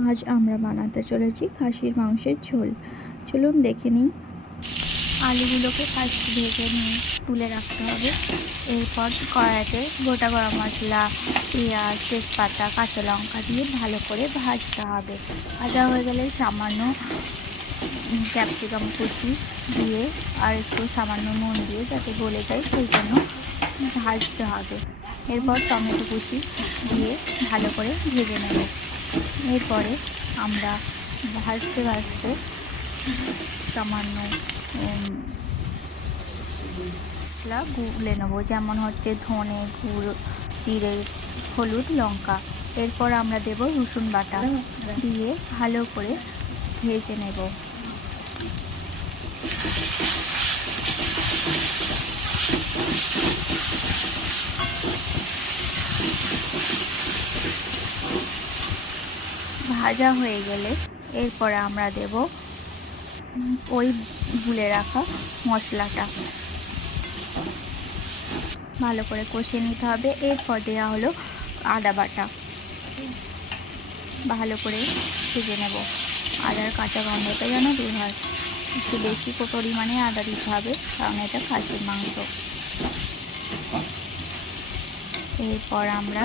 আজ আমরা বানাতে চলেছি খাসির মাংসের ঝোল। চলুন দেখে নিই। আলুগুলোকে ফার্স্ট ভেজে নিয়ে তুলে রাখতে হবে। এরপর কড়াইতে গোটা গরম মশলা, পেঁয়াজ, তেজপাতা, কাঁচা লঙ্কা দিয়ে ভালো করে ভাজতে হবে। ভাজা হয়ে গেলে সামান্য ক্যাপসিকাম কুচি দিয়ে আর একটু সামান্য নুন দিয়ে যাতে গলে যায় সেই জন্য ভাজতে হবে। এরপর টমেটো কুচি দিয়ে ভালো করে ভেজে নেব। এরপরে আমরা ভাজতে ভাজতে সামান্য মশলা গুলে নেব। যেমন হচ্ছে ধনে গুঁড়ো, জিরে, হলুদ, লঙ্কা। এরপর আমরা দেব রসুন বাটা দিয়ে ভালো করে ভেজে নেব। ভাজা হয়ে গেলে এরপরে আমরা দেব ওই গুলে রাখা মশলাটা। ভালো করে কষিয়ে নিতে হবে। এরপর দেওয়া হলো আদা বাটা। ভালো করে ভেজে নেব। আদার কাঁচা গন্ধটা যেন বের হয়। একটু বেশি পরিমাণে আদা দিতে হবে, কারণ এটা খাসির মাংস। এরপর আমরা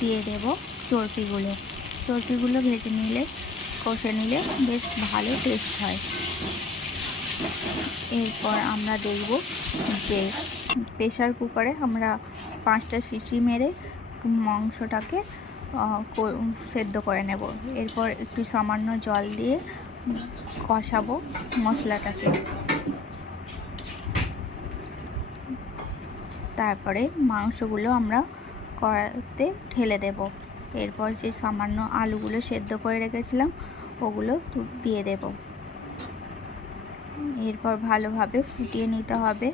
দিয়ে দেব চর্পিগুলো চর্পিগুলো ভেজে নিলে, কষে নিলে বেশ ভালো টেস্ট হয়। এরপর আমরা দেখব যে প্রেশার কুকারে আমরা পাঁচটা সিটি মেরে মাংসটাকে সেদ্ধ করে নেব। এরপর একটু সামান্য জল দিয়ে কষাবো মশলাটাকে। তারপরে মাংসগুলো আমরা কড়াতে ঢেলে দেব। এরপর যে সামান্য আলুগুলো সেদ্ধ করে রেখেছিলাম, ওগুলো দিয়ে দেব। এরপর ভালোভাবে ফুটিয়ে নিতে হবে।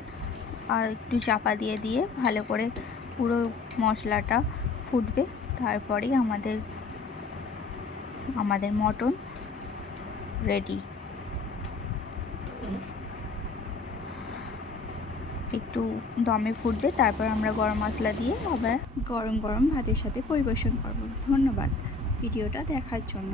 আর একটু চাপা দিয়ে দিয়ে ভালো করে পুরো মশলাটা ফুটবে। তারপরেই আমাদের আমাদের মটন রেডি। একটু দমে ফুটবে, তারপর আমরা গরম মশলা দিয়ে আবার গরম গরম ভাতের সাথে পরিবেশন করব। ধন্যবাদ ভিডিওটা দেখার জন্য।